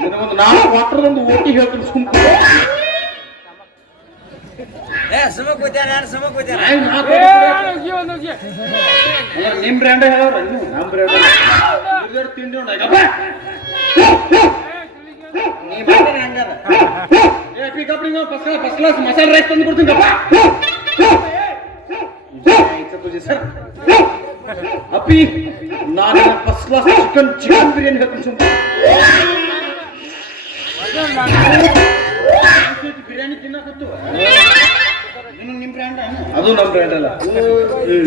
ನಿನಗೊಂದು ನಾನು ವಾಟ್ರದೊಂದು ಓಟಿ ಹೇಳ್ತೀನಿ ಸುಮ್ಮನೆ ನಿಮ್ ಬ್ರ್ಯಾಂಡ್ ಹೇಳೋರ ನೀವು ನಮ್ ಬ್ರ್ಯಾಂಡ್ ತಿಂಡಿ ನೋಡಪ್ಪ ನೀ ಬರ್ತೀನಿ ಹಂಗಾರ ಏ ಪಿಕಪ್ ನೀವು ಫಸ್ಟ್ ಕ್ಲಾಸ್ ಫಸ್ಟ್ ಕ್ಲಾಸ್ ಮಸಾಲೆ ರೈಸ್ ತಂದು ಕೊಡ್ತೀನಪ್ಪ तुझे सर अभी ना first class chicken chicken biryani का कुछ ಬಿರಿಯಾನಿ ತಿನ್ನಕತ್ತು ನೀನು ನಿಮ್ ಬ್ರ್ಯಾಂಡ್ ಅದು ನಮ್ಮ ಬ್ರ್ಯಾಂಡ್ ಅಲ್ಲ.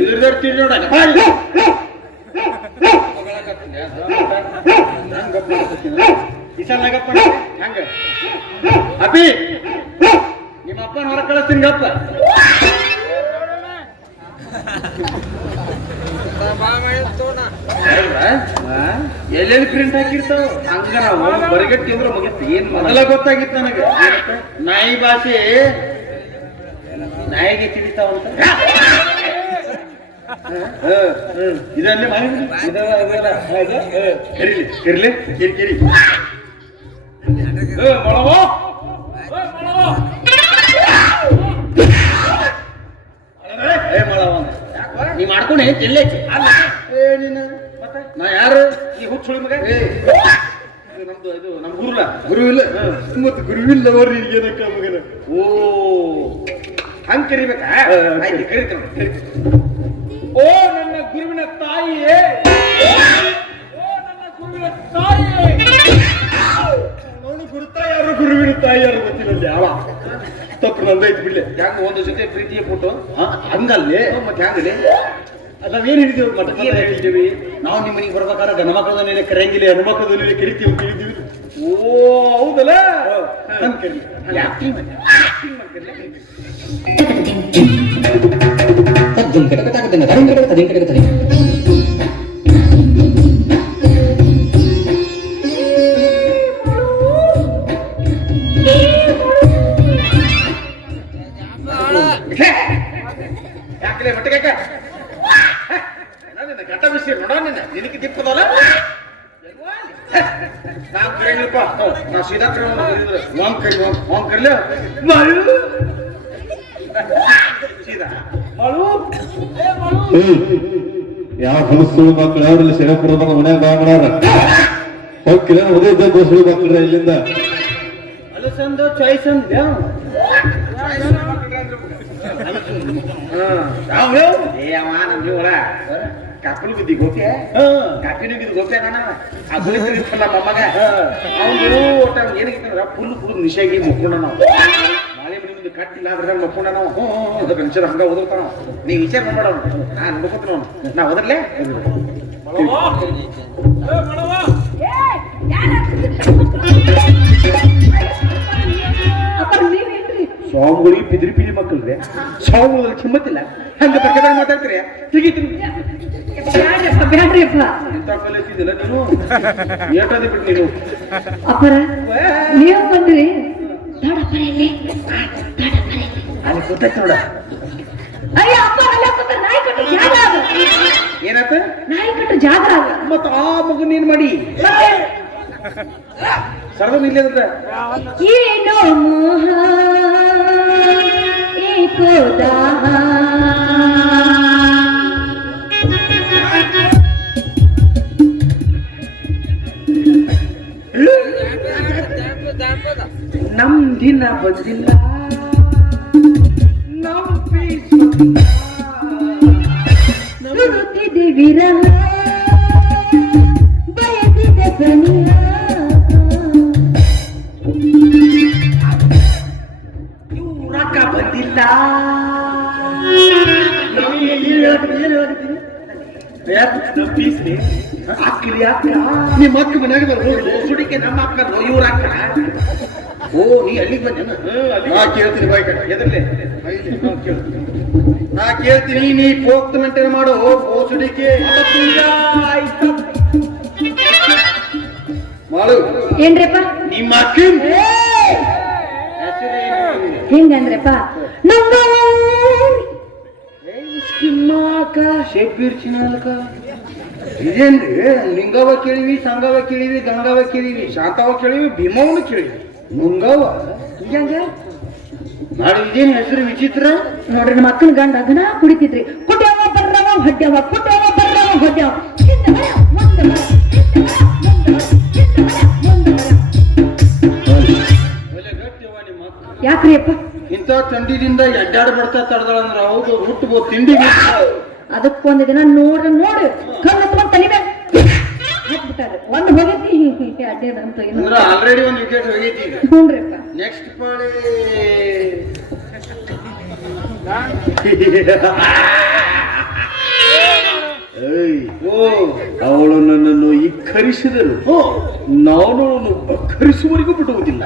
ಇದ್ರ ತಿಂಡಿ ನೋಡ ಈ ಸಲ ಗಪ್ಪ ಹಂಗ? ಅಪ್ಪಿ! ನಿಮ್ಮ ಅಪ್ಪನ ಹೊರ ಕಳಿಸ್ತೀನಿ, ಗಪ್ಪ. ಎಲ್ಲೆಲ್ಲಿ ಪ್ರಿಂಟ್ ಹಾಕಿರ್ತಾವ ಹಂಗ ನಾವು ಬರಿಗಟ್ಟಿ ಅಂದ್ರೆ ಮುಗಿತು. ಏನ್ ಮೊದಲ ಗೊತ್ತಾಗಿತ್ತು ನನಗೆ? ನಾಯಿ ಭಾಷೆ ನಾಯಿಗೆ ತಿಳಿತಾವಂತ. ಇದನ್ನೇ ಮಾಡಿ ಕರಿಲಿ ಕರಿಲಿ ಕಿರಿ ಕಿರಿ ಏ, ಮೊಳವ? ನೀ ಮಾಡ್ಕೊಂಡೆ ಅಲ್ಲ. ಏ ನೀನು. ಮತ್ತೆ? ನಾ ಯಾರು? ಈ ಹುಚ್ಚುಳಿ ಮಗ? ಏ, ಇದು ನಮ್ದು ಇದು ನಮ್ಮ ಗುರುಲ. ಗುರು ಇಲ್ಲ ಮತ್ತೆ ಗುರುವಿಲ್ಲವರು ಏನಕ್ಕ ಮಗನ? ಓ. ಹಂಗ್ ಕರಿಬೇಕಾ? ಆಯ್ತು ಕರಿತೀನಿ ನೋಡಿ, ಕರಿತೀನಿ. ಓ ನನ್ನ ಗುರುವಿನ ತಾಯಿಯೇ. ಓ ನನ್ನ ಗುರುವಿನ ತಾಯಿಯೇ. ಅವನು ಗುರುತಾ ಯಾರು ಗುರುವಿನ ತಾಯಿ ಯಾರು ಗೊತ್ತಿಲ್ಲ ಯಾವ ತಪ್ಪು ನಂದೈತಿ ಬಿಡ್ಲೆ. ಹೆಂಗ ಒಂದು ಜೊತೆ ಪ್ರೀತಿಯ ಫೋಟೋ? ಹಂಗಲ್ಲಿ? ಮತ್ತೆ ಹ್ಯಾಂಗಲೇ ನಾವೇನ್ ಹಿಡಿದೀವಿ ಮಠ ಹಿಡಿದೀವಿ ನಾವು ನಿಮ್ಮ ಮನೆಗೆ ಬರ್ಬೇಕಾದ್ರೆ ಗಣ ಮಕ್ಕಳ ಮೇಲೆ ಕರೆಯಂಗಿಲ್ಲ ಹೆಣ್ಣು ಮಕ್ಕಳ ಮೇಲೆ ಕರಿತೀವಿ ಅಂತ ಹೇಳಿದೀವಿ ಓ ಹೌದಲ್ಲ ತದ್ದಿನ ಕಟಕ ತಾಕದಿನ ತದಿನ ಕಟಕ ತದಿನ ಕಟಕ ತದಿನ ಯಾಕಲೆ ನಿನ್ನ ವಿಷಯ ಬಿಸಿ ನೋಡ ನಿನ್ನ ನಿನಗೆ ದಿಪ್ಪದಲ್ಲ ನಾ ಕರೆಯಂಗಿಲ್ಲಪ್ಪ ನಾ ಸೀದಾ ಕರೆ ವಾಂಗ್ ಕರಿ ಓಂ ವಾಂಗ್ ಮಳು. ಸೀದಾ. ಮಳು. ಯಾವ ಹೊಲಸುಳು ಮಕ್ಕಳು ಯಾವ್ರಲ್ಲಿ ಶೇಖಪುರದ ಮನ್ಯಾಗ ಬಾ ಮಾಡ್ಯಾರ ಹೋಗ್ಕಿಲ್ಲ ಇದ್ದ ದೋಸುಳು ಮಕ್ಕಳ್ರ ಇಲ್ಲಿಂದ. ಅಲಸಂದ ಚಾಯ್ಸ್ ಅಂದ ಯಾವ ಏ ಅವ ನಮ್ಮ ಒಳ ಕಾಪಲು ಬಿದ್ದಿ ಗೋಪೆ ಕಾಪಿನೂ ಬಿದ್ದು ಗೋಪೆ ನಾನು? ಆ ಗುಳಿತಿರ್ತಿಲ್ಲ ಮೊಮ್ಮಗ ಅವನು ಒಟ್ಟ ಏನಾಗಿತ್ತಂದ್ರ ಫುಲ್ ಫುಲ್ ನಿಶಾಗಿ ಮುಕ್ಕೊಂಡ ನಾವು ನಾಳೆ ಮನೆ ಮುಂದೆ ಕಟ್ಟಿಲ್ಲ ಅದ್ರ ಮಕ್ಕೊಂಡ ನಾವು ಅದು ಗಂಚರ ಹಂಗ ಓದಿರ್ತಾನ ನೀ ವಿಚಾರ ಅವ್ನು. ನಾ ನೋಡ್ಕೊತೀನಿ ಅವ್ನು ನಾ ಓದರ್ಲೆ? ಸ್ವಾಮಿಗಳಿಗೆ ಪಿದ್ರಿ ಪಿಲಿ ಮಕ್ಕಳ್ರೆ ಸ್ವಾಮಿಗಳಿಗೆ ಚಿಮ್ಮತ್ತಿಲ್ಲ ಹಂಗ ಪಕ್ಕದಾಗ ಮಾತಾಡ್ತೀರಿ? ತೆಗಿತೀನಿ ಬ್ಯಾಡ್ರಪ್ಪ ಬ್ಯಾಡ್ರಿಪ್ಪ ನೀನು ಇಲ್ಲಿ ನೋಡ ಅಯ್ಯ ಅಪ್ಪ ಅಲ್ಲ ಕೂತ ನಾಯಿ ಕಟ್ಟು ಜಾಗ ಏನಾತ ಮಾಡಿ ಸರ್ವ ಇಲ್ಲ ಅದ್ರ ಏನೋ ಮೋಹ ಏಕೋ ನಮ್ ದಿನ ಬಂದಿಲ್ಲ ನಮ್ ಪೀಸ್ ಸುರುತ್ತಿದೆ ವಿರಹ ಬಯಸಿದ ಸನಿಹ ರೊಕ್ಕ ಬಂದಿಲ್ಲ ನಮಗೆ ಏನ್ ಹೇಳ್ತೀನಿ ಏನ್ ಹೇಳ್ತೀನಿ ನಮ್ಮ ಪೀಸ್ನಿ ಅಕ್ಕಲಿ ಅಕ್ಕ ನಿಮ್ಮ ಅಕ್ಕ ಮನ್ಯಾಗ ಬರ್ಬೋದು ಸುಡಿಕೆ ನಮ್ಮ ಅಕ್ಕ ಇವ್ರ ಅಕ್ಕ ಓ ನೀ ಅಲ್ಲಿಗೆ ಬಂದೇನ ನಾ ಕೇಳ್ತೀನಿ ಬಾಯ್ ಕಡೆ. ಎದರ್ಲೆ ನಾ ಕೇಳ್ತೀನಿ. ನಾ ಪೋಕ್ತ ಮೆಂಟೇನ್ ಮಾಡು ಬೋಸುಡಿಕೆ ಮಾಡು. ಏನ್ರಿಪ್ಪ? ನಿಮ್ಮ! ಹೆಸರೇನು? ಹೆಂಗಂದ್ರಪ್ಪ? ನಮ್ಮ ಕಿಮ್ಮಾಕ ಶೆಬ್ಬೀರ್ ಚಿನ್ನಲ್ಕ ಇದೇನ್ರಿ? ಲಿಂಗವ ಕೇಳಿವಿ ಸಂಗವ ಕೇಳಿವಿ ಗಂಗವ ಕೇಳಿವಿ ಶಾಂತವ ಕೇಳಿವಿ ಭೀಮವನು ಕೇಳಿವಿ ಮುಂಗವ? ಹಿಂಗ? ನಾಳೆ ಇದೇನು ಹೆಸರು ವಿಚಿತ್ರ? ನೋಡ್ರಿ ನಮ್ಮ ಅಕ್ಕನ ಗಂಡ ಅದನ್ನ ಕುಡಿತಿದ್ರಿ. ಕುಟ್ಯವ ಬರ್ರವ ಹೊಡ್ಯವ ಕುಟ್ಯವ ಬರ್ರವ ಹೊಡ್ಯವ. ಯಾಕ್ರಿ ಅಪ್ಪ? ಇಂಥ ತಂಡಿದಿಂದ ಎಡ್ಡಾಡ್ ಬಿಡ್ತಾ ತಡ್ದಳ ಅಂದ್ರ ಹೌದು ಹುಟ್ಟಬಹುದು ತಿಂಡಿ ಅದಕ್ಕೊಂದು ದಿನ ನೋಡ್ರಿ ನೋಡಿ ಕಣ್ಣು ತಗೊಂಡ್ ತಲೆ ಮೇಲೆ ಒಂದ್ ಹೋಗೈತಿ ಹೋಗೈತಿ ಅಡ್ಡೇದಂತ ಅಂದ್ರ ಆಲ್ರೆಡಿ ಒಂದು ವಿಕೆಟ್ ಹೋಗೈತಿ ಈಗ ಹ್ಞೂನ್ರಿಪ್ಪ ನೆಕ್ಸ್ಟ್ ಪಾಳೆ ಓ. ಅವಳು ನನ್ನನ್ನು ಇಕ್ಕರಿಸಿದರು ನಾನು ಅವಳನ್ನು ಬಕ್ಕರಿಸುವವರೆಗೂ ಬಿಡುವುದಿಲ್ಲ.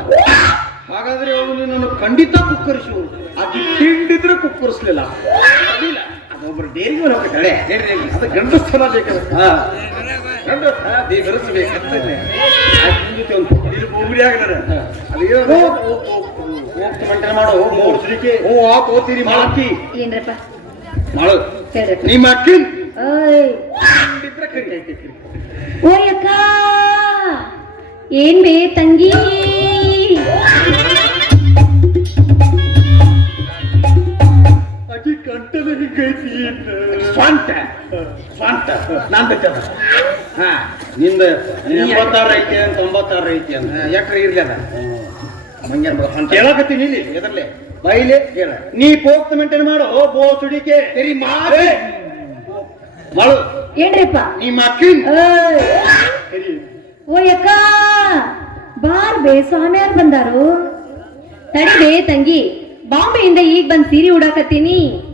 ಹಾಗಾದ್ರೆ ಅವಳು ನಿನ್ನನ್ನು ಖಂಡಿತ ಕುಕ್ಕರಿಸುವ ಅದು ತಿಂಡಿದ್ರೆ ಕುಕ್ಕರಿಸ್ಲಿಲ್ಲ. ಅದೊಬ್ಬರು ಡೇರಿಗೆ ಹೋಗ್ತಾಳೆ ಅದು ಗಂಡಸ್ಥನ ಬೇಕಾದ್ರೆ ಅದು ಮಾಡೋ ಮೂರು ಸಲಿಕೆ ಹ್ಞೂ ಆ ತೋತೀರಿ ಮಾಕಿ ಏನ್ರಪ್ಪ? ಮಾಡು. ನಿಮ್ಮ ಅಕ್ಕಿ ಓಯ್. ಅಕ್ಕ. ಏನ್ ಬೇ ತಂಗಿ? ಸ್ವಂತ. ಸ್ವಂತ. ನಂದ ಹಾ. ನಿಂದ ಎಂಬತ್ತಾರು ಐತಿ ಅಂತ ತೊಂಬತ್ತಾರು ಐತಿ ಅಂತ. ಎಕ್ರೆ ಇರ್ಲಿ ಅದ. ಹೇಳಕತ್ತೀನಿ ಇಲ್ಲಿ ಎದರ್ಲೆ. ಬೈಲೆ ಹೇಳ. ನೀ ಪೋಕ್ತ ಮೇಂಟೈನ್ ಮಾಡು. ಬೋ ಸುಡಿಕೆ ತೆರಿ ಮಾರು ಮಾಡು. ಏನ್ರಿಪ್ಪ? ನಿಮ್ಮ ಅಕ್ಕಿನ್ ಓ ಯಕ್ಕ ಬಾರ್ ಬೇ ಸ್ವಾಮಿಯಾರ್ ಬಂದಾರು. ತಡಿಬೇ ತಂಗಿ. ಬಾಂಬೆಯಿಂದ ಈಗ ಬಂದ್ ಸೀರೆ ಉಡಾಕತ್ತೀನಿ.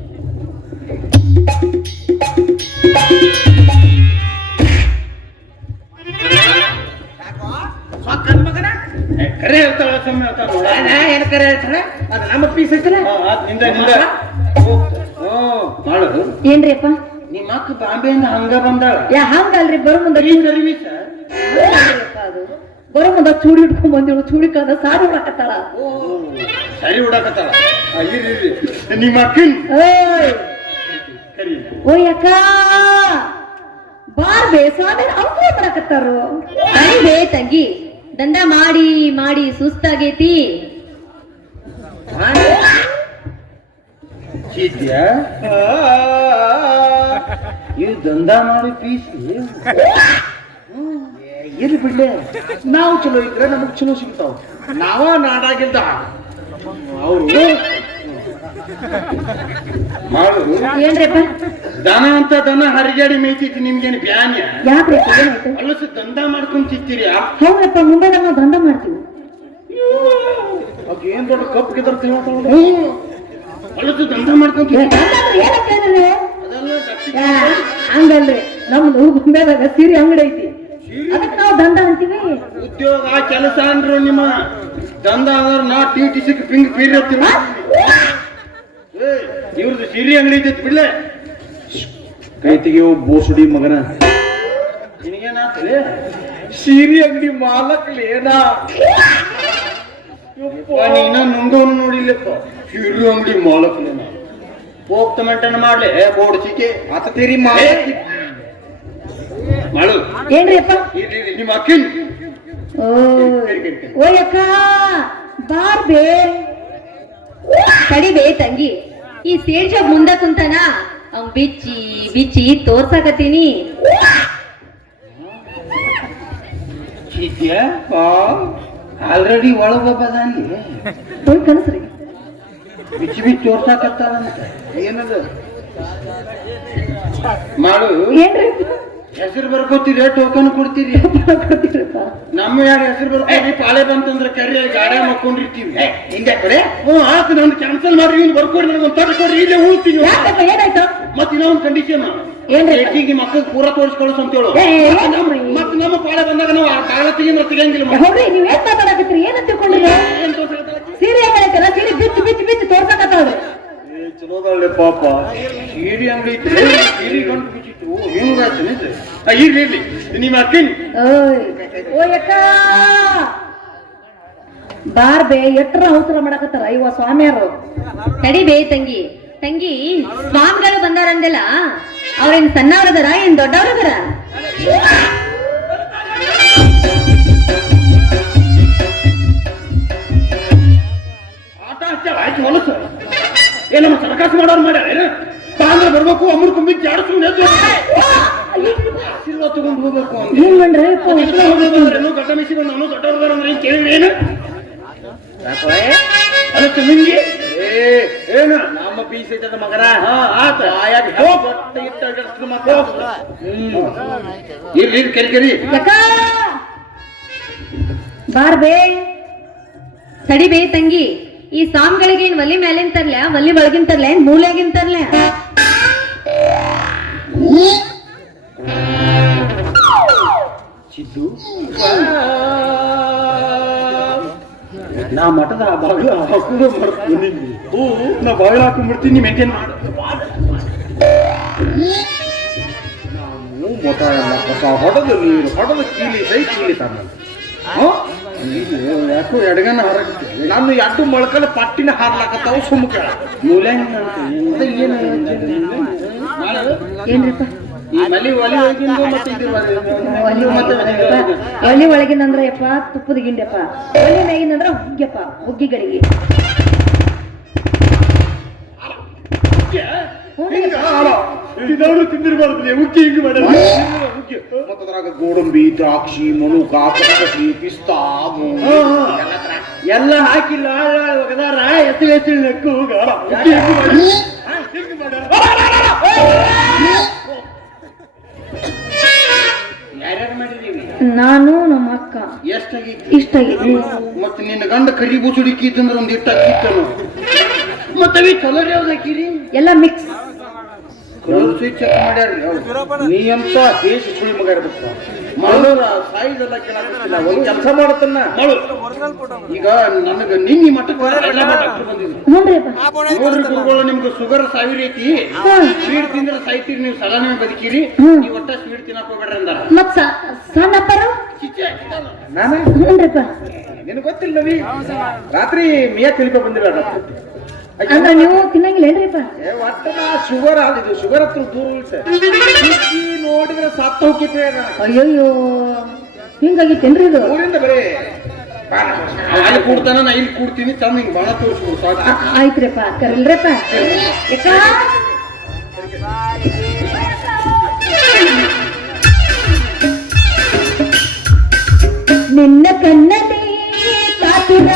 ಕರೆ ಹೇಳ್ತಾಳ ಕರೆ ಹೇಳ್ತಾಳ ಅದು ನಮ್ಮ ಪೀಸ್ ಐತಲ್ಲ ನಿಂದ ನಿಂದ ಹ್ಞೂ ಮಾಡು ಏನ್ರಿಪ್ಪ? ನಿಮ್ಮ ಅಕ್ಕ ಬಾಂಬೆಯಿಂದ ಹಂಗ ಬಂದಾಳ ಯಾ ಹಂಗಲ್ರಿ ಬರೋ ಮುಂದೆ ಈ ಸರ್ವಿಸ್ ಅದು ಬರೋ ಮುಂದೆ ಚೂಡಿ ಹಿಡ್ಕೊಂಡ್ ಬಂದಿಳು ಚೂಡಿ ಕದ ಸಾರಿ ಉಡಾಕತ್ತಾಳ. ಸರಿ ಹುಡಕತ್ತಾಳ. ನಿಮ್ಮ ಅಕ್ಕನ್ ಓಯ್ ಅಕ್ಕ! ಬಾರ್ ಬೇ ಸ್ವಾಮಿ ಅವ್ರು ಮಾಡಕತ್ತಾರು? ಬೇ ತಂಗಿ ದಂಡ ಮಾಡಿ ಮಾಡಿ ಸುಸ್ತಾಗೈತಿ. ಇವ್ ಮಾಡಿ ಪೀಸ್. ಎಲ್ಲಿ ಬಿಡ್ಲೆ. ನಾವು ಚಲೋ ಇದ್ರೆ ನಮಗ್ ಚಲೋ ಸಿಗ್ತಾವ. ನಾವ ನಾಡಾಗಿದ್ದ ಅವರು ಮಾಡು. ಏನ್ರಿಪ್ಪ? ದನ ಅಂತ ದನ ಹರಿಜಾಡಿ ಮೇಯ್ತಿತ್ತು ನಿಮ್ಗೇನು ಬ್ಯಾನ್ಯ? ಯಾಕ್ರಿ ಏನಾಯ್ತು ಅಲ್ಲಸ ದಂಧ ಮಾಡ್ಕೊಂಡ್ ತಿಂತೀರಿ? ಹೌದಪ್ಪ ಮುಂಬೈದಾಗ ನಾವು ದಂಡ ಮಾಡ್ತೀವಿ ಅದ್ ಏನ್ ದೊಡ್ಡ ಕಪ್ ಗಿದ್ರ ಅಲಸು ದಂಧ ಮಾಡ್ಕೊಂಡ್ ಏ, ದಂಡ ಅಂದ್ರೆ ಯಾ, ಹಂಗಲ್ರಿ. ನಮ್ದು ಮುಂಬೈದಾಗ ಸೀರೆ ಅಂಗಡಿ ಐತಿ. ಅದಕ್ಕೆ ನಾವು ದಂಡ ಅಂತೀವಿ. ಉದ್ಯೋಗ ಕೆಲಸ ಅಂದ್ರು ನಿಮ್ಮ ದಂಧ ಅಂದ್ರೆ ನಾ ಟಿ ಟಿ ಸಿಕ್ ಪಿಂಗ್ ಪೀರಿ ಹತ್ತಿರ ಇವ್ರದ್ದು ಸಿರಿ ಅಂಗಡಿ ಇದ್ದಿತ್ತು ಬಿಡ್ಲೆ. ಕೈ ತೆಗಿಯೋ ಬೋಸುಡಿ ಮಗನ. ನಿನಗೇನಾಗ್ತದೆ? ಸೀರಿ ಅಂಗಡಿ ಮಾಲಕ್ಲೇನಾ ನೀನ ನುಂಗವನು ನೋಡಿಲ್ಲಪ್ಪ. ಸೀರಿ ಅಂಗಡಿ ಮಾಲಕ್ಲೇನ ಹೋಗ್ತ ಮೆಂಟನ್ ಮಾಡ್ಲೆ. ಬೋರ್ಡ್ ಚಿಕೆ. ಆತ ತೀರಿ ಮಾಡು. ಏನ್ರಿ ಅಪ್ಪ ನಿಮ್ಮ ಅಕ್ಕಿನ್. ಓ ಓಯಕ್ಕ ಬಾರ್ ಬೇ ತಡಿಬೇ ತಂಗಿ. ಈ ಸೇರ್ಜ ಮುಂದ ಕುಂತನ ಅವ್ ಬಿಚ್ಚಿ ಬಿಚ್ಚಿ ತೋರ್ಸಾಕತ್ತೀನಿ. ಆಲ್ರೆಡಿ ಒಳಗೊಬ್ಬ ದಾನಿ. ಹೋಗಿ ಕನಸ್ರಿ. ಬಿಚ್ಚಿ ಬಿಚ್ಚಿ ತೋರ್ಸಕತ್ತಾನಂತ. ಏನದು? ಮಾಡು. ಏನ್ರಿ ಹೆಸರು ಬರ್ಕೋತೀರಿ ಟೋಕನ್ ಕೊಡ್ತೀರಿ? ನಮ್ಮ ಯಾರು ಹೆಸರು ಬರ್ಕೋರಿ ಪಾಳೆ ಬಂತಂದ್ರೆ ಕರಿ ಗಾಡಿ ಮಕ್ಕೊಂಡಿರ್ತೀವಿ. ಹಿಂದೆ ಕಡೆ. ಹ್ಞೂ ಆಯ್ತು ನಾನು ಕ್ಯಾನ್ಸಲ್ ಮಾಡ್ರಿ ಇವ್ನು ಬರ್ಕೊಡ್ರಿ ನನಗೆ ಒಂದು ತಟ್ಟು ಕೊಡ್ರಿ ಇಲ್ಲೇ ಉಳ್ತೀನಿ ಯಾಕಪ್ಪ ಏನಾಯ್ತು? ಮತ್ತೆ ಇನ್ನೊಂದು ಕಂಡೀಷನ್ ಏನ್ರಿ? ಹೆಚ್ಚಿಗೆ ಮಕ್ಕಳಿಗೆ ಪೂರ ತೋರಿಸ್ಕೊಳ್ಳೋ ಅಂತ ಹೇಳು ಮತ್ತೆ ನಮ್ಮ- ಪಾಳೆ ಬಂದಾಗ ನಾವು ಆ ಕಾಲ ತೆಗಿದ್ರೆ ತೆಗಿಯಂಗಿಲ್ಲ. ಹೋಗ್ರಿ ನೀವು ಏನ್ ಮಾತಾಡಕತ್ತೀರಿ? ಏನ್ ತಿಳ್ಕೊಂಡ್ರಿ? ಸೀರೆ ಹೇಳಕ್ಕಲ್ಲ ಸೀರೆ ಬಿಚ್ಚಿ ಬಿಚ್ಚಿ ಬಿಚ್ಚಿ ತೋರ್ಸಾಕತ್ತಾವ್ರಿ. ಏ, ಚಲೋದಳ್ಳೆ ಪಾಪ. ಸೀರೆ ಅಂಗಡಿ ಸೀರೆ ಗಂಟು ಹಿಂಗಾಯ್ತು ಇರ್ಲಿ ಇರ್ಲಿ. ನಿಮ್ಮ ಅಕ್ಕಿನ್. ಓ ಯಕ್ಕ ಬಾರ್ ಬೇ ಎಟ್ರ ಅವಸರ ಮಾಡಕತ್ತಾರ? ಇವ ಸ್ವಾಮಿಯರು ತಡಿಬೇ ತಂಗಿ. ತಂಗಿ ಸ್ವಾಮಿಗಳು ಬಂದಾರಂದೆಲ್ಲ. ಅವ್ರೇನ್ ಸಣ್ಣವ್ರದಾರ ಏನ್ ದೊಡ್ಡವ್ರದಾರ ಆಟ ಆಯ್ತು ಹೊಲಸು. ಏನಮ್ಮ ಸರ್ಕಾಸ ಮಾಡೋರು ಮಾಡ್ಯಾರ ತಾಂದ್ರ ಬರ್ಬೇಕು ಅಮೃತ ಕುಂಬಿ ಜಾಡ ಸುಮ್ಮನೆ ಆಶೀರ್ವಾದ ತಗೊಂಡು ಹೋಗ್ಬೇಕು ಹೋಗೋದಾದ್ರೆ ಏನೋ ನಾನು ದೊಡ್ಡವ್ರದಾರ ಅಂದ್ರೆ ಏನು ಕೇಳಿದ್ರೆ ಏನು? ನಿಂಗೆ ನಮ್ಮ ಪೀಸ್ ಐತದ ಮಗರ ಹಾ ಆತ. ಆಯಾಗ ಹೋಗ್ ಇಟ್ಟ ಅಡ್ಡಾಡ್ಸ್ಕೊಂಡು. ಹ್ಮ್. ಇರ್ಲಿ ಇರ್ಲಿ ಕರಿ ಕರಿ. ಬಾರ್ಬೇ ಬೇ ತಡಿಬೇ ತಂಗಿ. ಈ ಸಾಂಗ್ಗಳಿಗೆ ಏನ್ ಒಲಿ ಮೇಲಿನ ತರ್ಲ? ಒಲಿ ಒಳಗಿನ ತರ್ಲ? ಏನ್ ಮೂಲೆಗಿನ ತರ್ಲ? ನಾ ಮಠದ ಮಾಡ್ತೀನಿ ನಾ ಬಾಗಿಲ ಹಾಕೊಂಡ್ಬಿಡ್ತೀನಿ ಮೇಂಟೈನ್ ಮಾಡು. ನಾವು ಹೊಡೆದು ನೀರು, ಹೊಡೆದು ಕೀಲಿ ಸೈ ಕೀಲಿ ತಾನ ಯಾಕೋ ಎಡಗನ ಹಾರಾಕತ್ತಿ ನಾನು ಎರಡು ಮೊಳಕಲ ಪಟ್ಟಿನ ಹಾರ್ಲಾಕತ್ತಾವ ಸುಮ್ಮ ಕೇಳ ಮೂಲ್ಯಾಂಗ ಏನು ಏನ್ರಿಪ್ಪ ಒಲಿ ಒಳಗಿಂದಂದ್ರ ಯಪ್ಪ ತುಪ್ಪದ ಗಿಂಡ್ಯಪ್ಪ ಒಲಿ ಹುಗ್ಗಿಯಪ್ಪ ಹುಗ್ಗಿಗಳಿಗೆ. ಹುಗ್ಗಿ? ತಿಂದಿರಬಾರ್ದು. ಉಕ್ಕಿ ಹಿಂಗ ಉಕ್ಕಿ ಮತ್ತದ್ರಾಗ ಗೋಡಂಬಿ ದ್ರಾಕ್ಷಿ ಮಣುಕ ಕಡಕಸಿ ಪಿಸ್ತಾ ಎಲ್ಲ ಹಾಕಿಲ್ಲ ಒಗದಾರ ಎತ್ತು ಎತ್ತು ಯಾರ್ಯಾರು ಮಾಡಿದೀವಿ ನಾನು ನಮ್ಮ ಅಕ್ಕ. ಎಷ್ಟಾಗಿ ಇಷ್ಟ ಆಗೈತಿ ಮತ್ತೆ ನಿನ್ನ ಗಂಡ ಕರಿ ಬುಸುಡಿ ಇತ್ತಂದ್ರ ಒಂದ್ ಇಟ್ಟ ಅಕ್ಕಿತ್ತನು ಮತ್ತೆ ಕಲರ್ ಯಾವ್ದು ಹಾಕಿರಿ? ಎಲ್ಲ ಮಿಕ್ಸ್ ಮಾಡ್ಯಾರ ನೀ ಅಂತ ದೇಶ ಸುಳಿ ಮಗ ಇರ್ಬೇಕು. ಕೇಳಾಕತ್ತಿಲ್ಲ ಒಂದು ಕೆಲಸ ಈಗ ನನಗ ನಿನ್ನಿ ನೋಡ್ರಿ ಗುರುಗಳು ನಿಮ್ಗೆ ಶುಗರ್ ಸಾವಿರ ಐತಿ. ಸ್ವೀಟ್ ತಿಂದ್ರೆ ಸಾಯ್ತೀರಿ ನೀವು ಸಲಾನೇ ಬದುಕಿರಿ. ನೀವು ಒಟ್ಟ ಸ್ವೀಟ್ ತಿನ್ನಕ್ ಹೋಗ್ಬೇಡ್ರಿ ಅಂದಾರ. ಸಣ್ಣಪ್ಪರು ನಾನು ನಿನಗೆ ಗೊತ್ತಿಲ್ಲ ನವಿ ರಾತ್ರಿ ಮಿಯಾ ತಿಳ್ಕೊ ಬಂದಿರ ಅಂದ್ರ ನೀವು ತಿನ್ನಂಗಿಲ್ಲೇನ್ರಿಪ್ಪ ಒಟ್ಟ ಶುಗರ್ ಆಗಿದ್ವಿ ಶುಗರ್ ಹತ್ರ ದೂರ ಸರ್ ನೋಡಿದ್ರೆ ಸತ್ತ ಹೋಗಿದ್ರೆ ಅಯ್ಯಯ್ಯೋ ಹಿಂಗಾಗಿತ್ತೇನ್ರಿ ಇದು? ಊರಿಂದ ಬರೀ. ಅಲ್ಲಿ ಕೂಡ್ತಾನ ನಾ ಇಲ್ಲಿ ಕೂಡ್ತೀನಿ ತಮ್ಮ ಹಿಂಗ್ ಸಾಕು. ಆ- ಆಯ್ತ್ರಿಪ್ಪ ಕರಿಲ್ರಪ್ಪ ಯಾಕ ನಿನ್ನ ಕಣ್ಣಲ್ಲಿ ಕಾತುರ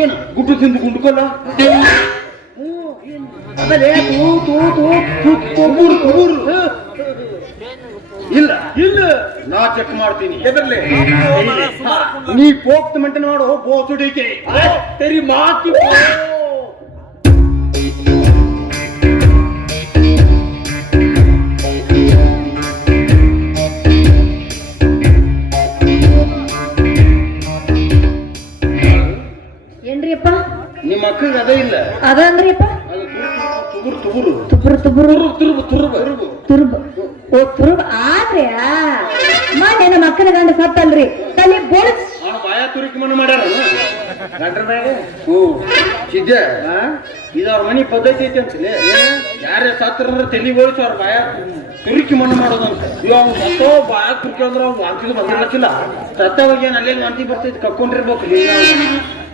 ಏನು ಗುಡ್ಡು ತಿಂದು ಗುಂಡ್ಕೊಲ್ಲ? ಆಮೇಲೆ ತೂ ತೂ ತೂ ತೂ ಕೊಬ್ಬೂರು ಕೊಬ್ಬೂರು. ಇಲ್ಲ ಇಲ್ಲ. ನಾ ಚೆಕ್ ಮಾಡ್ತೀನಿ. ಎದರ್ಲೆ ನೀ ಪೋಕ್ತ ಮೆಂಟನ್ ಮಾಡು ಬೋಸುಡಿಕೆ ತೆರಿ ಮಾತಿ. ಸಿದ್ಧ ಇದು ಅವ್ರ ಮನೆ ಪದ್ಧತಿ ಐತಿ ಅಂತಲೇ ಯಾರೇ ಸತ್ರ ಅಂದ್ರೆ ತಲೆ ಬೋಳಿಸಿ ಅವ್ರ ಬಾಯ ತುರುಕಿ ಮಣ್ಣು ಮಾಡೋದಂತ. ಇವ್ ಅವ್ನು ಸತ್ತೋ ಬಾಯ ತುರುಕಿ ಅಂದ್ರೆ ಅವ್ನು ವಾಂತಿದು ಬಂದಿರ್ಲಕ್ಕಿಲ್ಲ ಸತ್ತ ಏನು ಅಲ್ಲೇನ್ ವಾಂತಿ ಬರ್ತೈತಿ ಕಕ್ಕೊಂಡಿರ್ಬೇಕು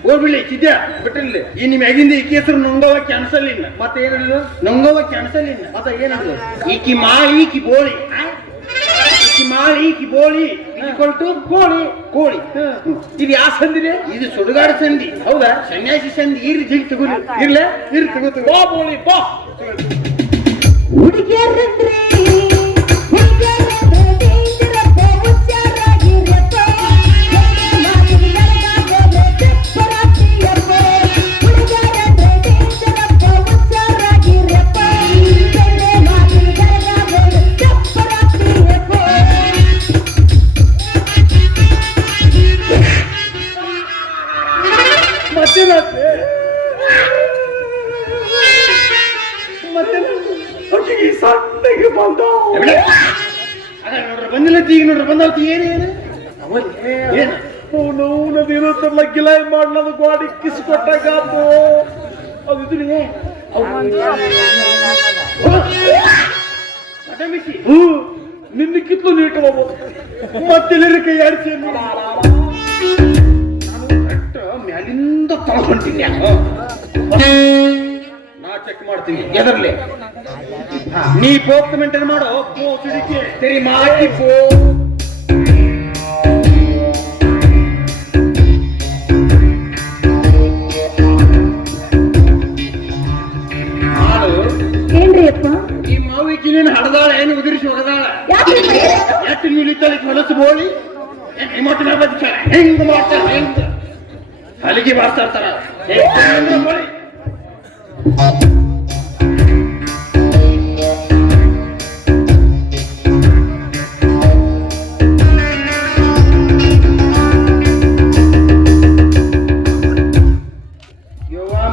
ಹೋಗ್ಬಿಡಿ ಸಿದ್ಧ. ಬಿಟ್ಟಿರ್ಲಿ. ಈ ನಿಮ್ ಮ್ಯಾಗಿಂದ ಈಕಿ ಹೆಸರು ನೊಂಗವ ಕ್ಯಾನ್ಸಲ್ ಇಲ್ಲ. ಮತ್ತೆ ಏನಿಲ್ಲ ನೊಂಗವ ಕ್ಯಾನ್ಸಲ್ ಇಲ್ಲ. ಮತ್ತೆ ಏನಿಲ್ಲ ಈಕಿ ಮಾ ಈಕಿ ಬೋಳಿ. ಆ? ಕಿಬೋಳಿ ಕೊಲ್ಟು ಕೋಳಿ. ಕೋಳಿ. ಇದು ಯಾವ ಸಂದಿದೆ? ಇದು ಸುಡುಗಾಡ ಸಂಧಿ ಹೌದಾ? ಸನ್ಯಾಸಿ ಸಂಧಿ ಇರ್ ಜಿಗ್ ತಗೋ ಇರ್ಲೆ? ಇರ್ ತಗೋ ತಗೋ. ಬಾ ಬೋಳಿ ಬಾ. ಹುಡುಗಿಯರಂದ್ರೆ ಹ್ಞೂ, ನಿನ್ನ ಕಿತ್ತು ನೀಟಬಹುದು ಮತ್ತೆ ಕೈ ಆಡಿಸಿ ಮ್ಯಾಲಿಂದ ತಳ್ಕೊಂತೀನಿ ನಾ ಚೆಕ್ ಮಾಡ್ತೀನಿ, ಎದರ್ಲಿ? ನೀ ಪೋಸ್ಟ್ ಮೇಂಟೈನ್ ಮಾಡೋ? ಪೋ ಸರಿ ಮಾಡಿ ಪೋ ಮಾವಿಗೆ ನೀನು ಹಡದಾಳ ಏನು ಉದುರಿಸಿ ನೀವು ಇತ್ತಲ್ಲಿ ಹೊಲಸು ಬೋಳಿ? ಹೆಂಗ್ ಮಾಡ್ತಾರ ಹೆಂಗ್? ಹಲಿಗೆ ಮಾಡ್ತಾ ಇರ್ತಾರ.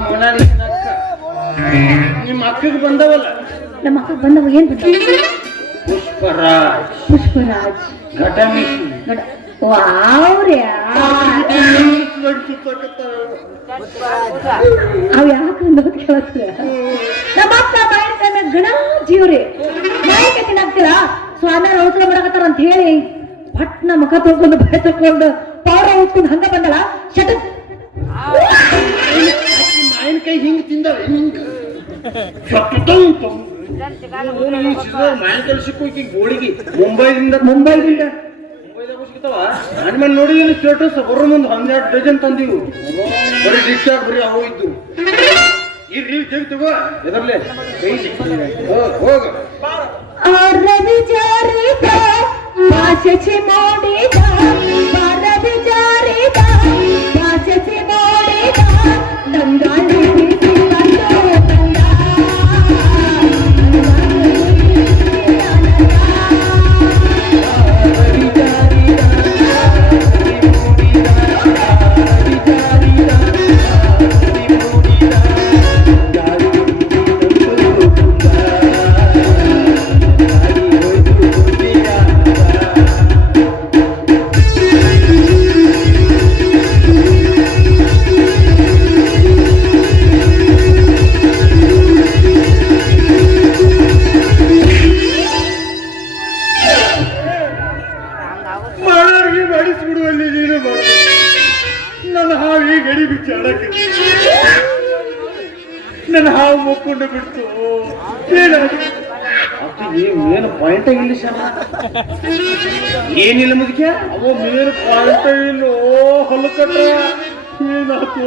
ಮೊನಾಲಿಸಿನ ನಿಮ್ಮ ಅಕ್ಕಗೆ ಬಂದವಲ್ಲ? ನಮ್ಮ ಅಕ್ಕ ಬಂದವ ಏನ್ ಬಂದ ಪುಷ್ಪರಾಜ್. ಪುಷ್ಪರಾಜ್. ಅವ್ ಯಾಕೆ ನಮ್ಮ ಅಪ್ಪ ಟೈಮ್ಯಾಗ ಗಣ ಜೀವ್ರಿ ಮಾಯಿಕ ತಿನ್ನಾಕ್ತೀರಾ ಸ್ವಾಮಿಯವ್ರ ಅವಸರ ಮಾಡಕತ್ತಾರ ಅಂತ ಹೇಳಿ ಪಟ್ನ ಮುಖ ತೊಳ್ಕೊಂಡು ಬಳೆ ತಕೊಂಡು ಪೌಡರ್ ಉಟ್ಕೊಂಡು ಹಂಗ ಬಂದಳ. ಶಟ ಮಾವಿನಕಾಯಿ ಹಿಂಗ್ ತಿಂದವ ಹಿಂಗ್ ಮಾವಿನ ಕೈ ಸಿಕ್ಕೋಕಿ ಗೋಳಿಗೆ. ಮುಂಬೈದಿಂದ ಮುಂಬೈದಿಂದ. ಮುಂಬೈದಾಗ ಸಿಗ್ತಾವ ನನ್ನ ಮೇಲೆ ನೋಡಿ ಸ್ಟೇಟಸ್ ಬರೋ ಮುಂದೆ ಹನ್ನೆರಡು ಡಜನ್ ತಂದಿವು. ಬರೀ ಡಿಸ್ಚಾರ್ಜ್ ಬರೀ ಅವು ಇದ್ದು. ಇರ್ರಿ ತೆಗ್ ತಗೋ. ಎದರ್ಲೆ? ಹೋಗ್. ಜಾರಿದ ಭಾಷೆ ಏನಿಲ್ಲ ಮುದುಕ್ಯ? ಅವ ಮೇನ್ ಪಾಯಿಂಟ್ ಇಲ್ಲೋ. ಹೊಲಕಟ್ಟ ಏನಾಯ್ತು?